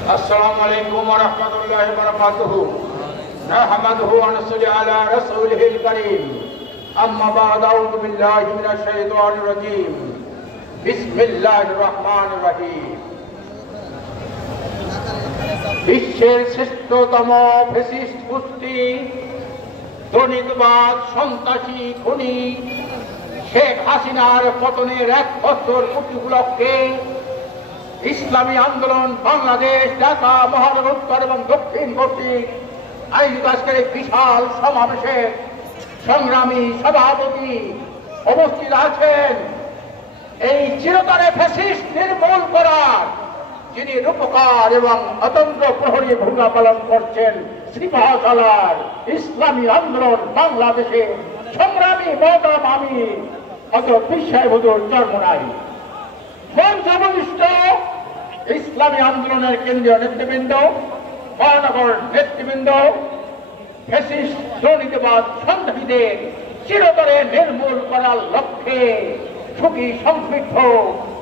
अस्सलामु अलैकुम व रहमतुल्लाहि व बरकातुहू। नहमदुहु व नसल्ली अला रसूलिहिल करीम। अम्मा बाद अऊज़ु बिल्लाहि मिनश शैतानिर रजीम। बिस्मिल्लाहिर रहमानिर रहीम। বিশ্বের শ্রেষ্ঠতম ফ্যাসিস্ট গোষ্ঠী দুর্নীতিবাদ সন্ত্রাসী খুনি শেখ হাসিনার পতনের 1 বছর পূর্তি উপলক্ষে ইসলামী আন্দোলন বাংলাদেশ ঢাকা মহানগর উত্তর এবং দক্ষিণ কর্তৃক আয়োজিত আজকের এই বিশাল সমাবেশের সংগ্রামী সভাপতি উপস্থিত আছেন এই চিরতরে ফ্যাসিস্ট নির্মূল করার যিনি রূপকার এবং অতন্ত্র প্রহরী ভূমিকা পালন করছেন শ্রীমহাশালার ইসলামী আন্দোলন বাংলাদেশে সংগ্রামী মহতারাম আমির হযরত পীর সাহেব হুজুর চরমোনাই মঞ্চবরিষ্ঠ ইসলামী আন্দোলনের কেন্দ্রীয় নেতৃবৃন্দ, মহানগর নেতৃবৃন্দ, ফ্যাসিস্ট দুর্নীতিবাদ সন্ত্রাসীদের চিরতরে নির্মূল করার লক্ষ্যে সুখী সমৃদ্ধ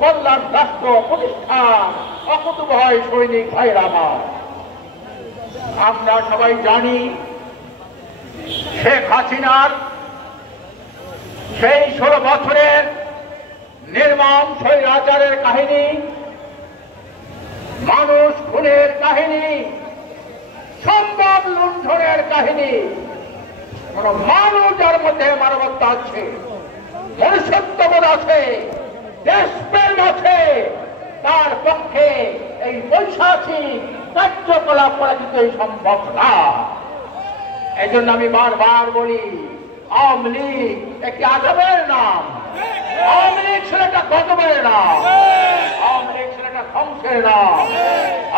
কল্যাণ রাষ্ট্র প্রতিষ্ঠা অকুতভয় সৈনিক ভাইরা আমার, আমরা সবাই জানি শেখ হাসিনার সেই 16 বছরের নির্মম স্বৈরাচারের কাহিনী, মানুষ খুনের কাহিনী, সম্পদ লুণ্ঠনের কাহিনী। কোন মানুষ যার মধ্যে মানবতা আছে, মনুষ্যত্ববোধ আছে, দেশপ্রেম আছে, তার পক্ষে এই বৈশাখিক কার্যকলাপ করা কিছুই সম্ভব না। এই জন্য আমি বারবার বলি, আওয়ামী লীগ একটি আজবের নাম, আওয়ামী লীগ ছিল একটা গজবের নাম, আওয়ামী লীগ ছিল একটা ধ্বংসের নাম,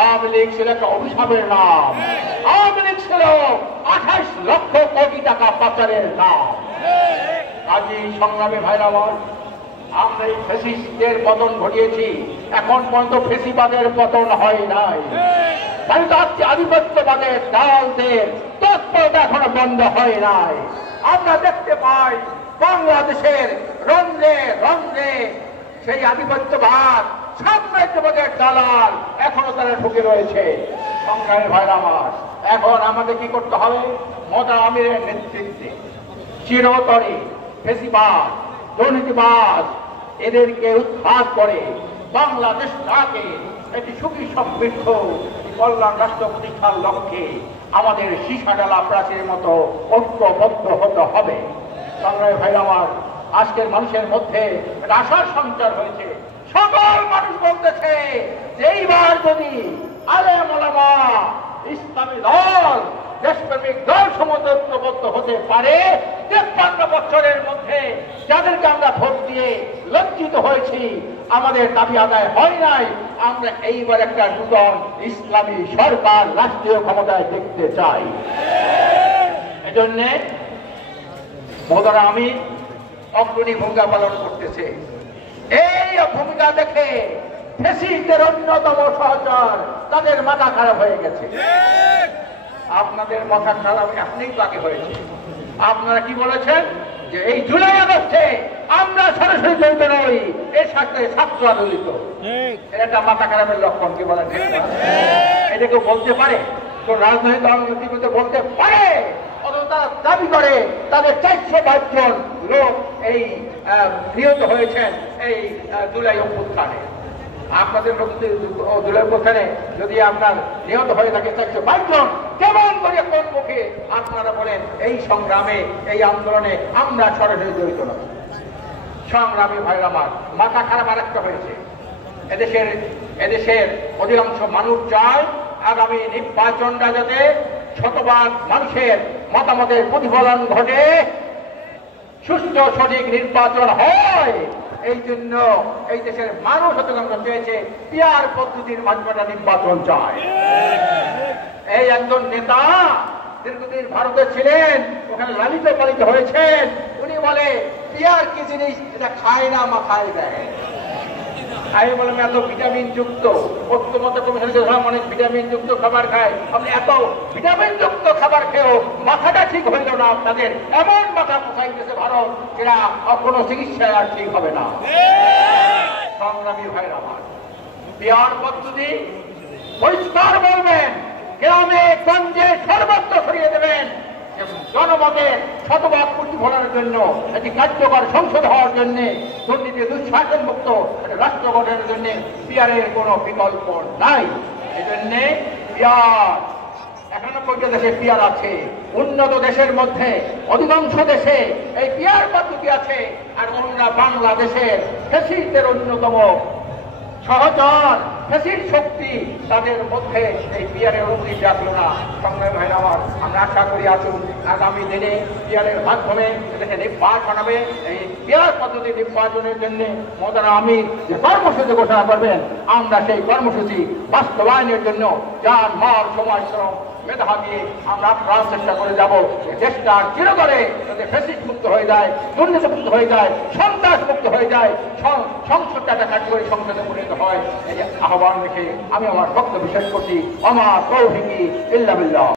আওয়ামী লীগ ছিল একটা অভিশাপের নাম, আওয়ামী লীগ ছিল 28 লক্ষ কোটি টাকা পাচারের নাম। আজই সংগ্রামী ভাইরা আমার, আমরা এই ফ্যাসিস্টদের পতন ঘটিয়েছি, এখন পর্যন্ত ফ্যাসিবাদের পতন হয় নাই। আধিপত্যবাদের দালালদের তৎপরতা এখনো বন্ধ হয় নাই। আমরা দেখতে পাই বাংলাদেশের রন্ধ্রে রন্ধ্রে সেই আধিপত্যবাদ সাম্রাজ্যবাদের দালাল এখনো তারা ঢুকে রয়েছে। সংগ্রামী ভাইরা আমার, এখন আমাদের কি করতে হবে? মহতারাম আমিরের নেতৃত্বে চিরতরে ফ্যাসিবাদ দুর্নীতিবাদ এদেরকে উৎখাত করে বাংলাদেশটাকে একটি সুখী সমৃদ্ধ কল্যাণ রাষ্ট্র প্রতিষ্ঠার লক্ষ্যে আমাদের সীসাডালা প্রাচীরের মতো ঐক্যবদ্ধ হতে হবে। সংগ্রামী ভাইরা আমার, আজকের মানুষের মধ্যে আশার সঞ্চার হয়েছে। সকল মানুষ বলতেছে যে এইবার যদি আলেম ওলামা ইসলামী দল দেশপ্রেমিক দল সমন্বয়বদ্ধ হতে পারে, 53 বছরের মধ্যে যাদেরকে আমরা ভোট দিয়ে লজ্জিত হয়েছি, আমাদের দাবি আদায় হয় নাই, আমরা এইবার একটা নূতন ইসলামী সরকার রাষ্ট্রীয় ক্ষমতায় দেখতে চাই। এজন্যে মহোদরা আমি অগ্রণী ভূমিকা পালন করতেছে। এই ভূমিকা দেখে ফ্যাসিস্টদের অন্যতম সহচর তাদের মাথা খারাপ হয়ে গেছে। আপনাদের মাথা খারাপ এখনই তো আগে হয়েছে। আপনারা কি বলেছেন যে এই জুলাই আগস্টে আমরা সরাসরি জড়িত নই, এর সাথে ছাত্র জড়িত। এটা মাথা খারাপের লক্ষণ, কি বলেন? এটা কেউ বলতে পারে? তো রাজনৈতিক দল বলতে পারে? অথচ তারা দাবি করে তাদের 422 জন লোক এই নিহত হয়েছেন এই জুলাই অভ্যুত্থানে। আপনাদের জুলাই অভ্যুত্থানে যদি আপনার নিহত হয়ে থাকে 422 জন, কেমন করে কোন মুখে আপনারা বলেন এই সংগ্রামে এই আন্দোলনে আমরা সরাসরি জড়িত নয়? সংগ্রামী ভাইরা আমার, মাথা খারাপ আর একটা হয়েছে। এদেশের অধিকাংশ মানুষ চায় আগামী নির্বাচনটা যাতে শতভাগ মানুষের মতামতের প্রতিফলন ঘটে, সুষ্ঠু সঠিক নির্বাচন হয়। এই জন্য এই দেশের মানুষ অধিকাংশ চেয়েছে পিয়ার পদ্ধতির মাধ্যমে নির্বাচন চায়। এই একজন নেতা দীর্ঘদিন ভারতে ছিলেন, ওখানে লালিত পালিত হয়েছেন। উনি বলে পিয়ার কি জিনিস, এটা খায় না মাথায় দেয়। আমি বললাম এত ভিটামিন যুক্ত, ঐক্যমত্য কমিশন অনেক ভিটামিন যুক্ত খাবার খায়, আপনি এত ভিটামিন যুক্ত খাবার খেয়েও মাথাটা ঠিক হইল না আপনাদের। এমন মাথা পোষাইতেছে ভারত, এরা কোনো চিকিৎসায় আর ঠিক হবে না। সংগ্রামী ভাইরা আমার, পিয়ার পদ্ধতি পরিষ্কার বলবেন, গ্রামে গঞ্জে সর্বত্র ছড়িয়ে দেবেন এবং জনমতের শতভাগ প্রতিফলনের জন্য একটি কার্যকর সংসদ হওয়ার জন্য দুর্নীতি দুঃশাসন মুক্ত রাষ্ট্র গঠনের জন্য পিয়ারের কোনো বিকল্প নাই। এজন্য পিয়ার 91টা দেশে পিয়ার আছে। উন্নত দেশের মধ্যে অধিকাংশ দেশে এই পিয়ার পদ্ধতি আছে। আর আমরা বাংলাদেশের ফ্যাসিস্টদের অন্যতম সহচর ফ্যাসিস্ট শক্তি, তাদের মধ্যে এই পিয়ারের অনুমতি রাখলো না। সংগ্রামী ভাইরা আমার, আমরা আশা করি আসুন আগামী দিনে পিয়ারের মাধ্যমে এদেশে নির্বাচন হবে। এই পিয়ার পদ্ধতি নির্বাচনের জন্য মহোদয়রা আমি যে কর্মসূচি ঘোষণা করবেন, আমরা সেই কর্মসূচি বাস্তবায়নের জন্য যার মাল সময় শ্রম মেধা দিয়ে আমরা প্রাণ চেষ্টা করে যাব। দেশটা চিরতরে যাতে ফ্যাসিস্ট মুক্ত হয়ে যায়, দুর্নীতি মুক্ত হয়ে যায়, সন্ত্রাস মুক্ত হয়ে যায়, সংসদটা একটা কার্যকরী সংসদে পরিণত হয়। এই আহ্বান রেখে আমি আমার বক্তব্য শেষ করছি। আমার তৌফিকি ইল্লা বিল্লাহ।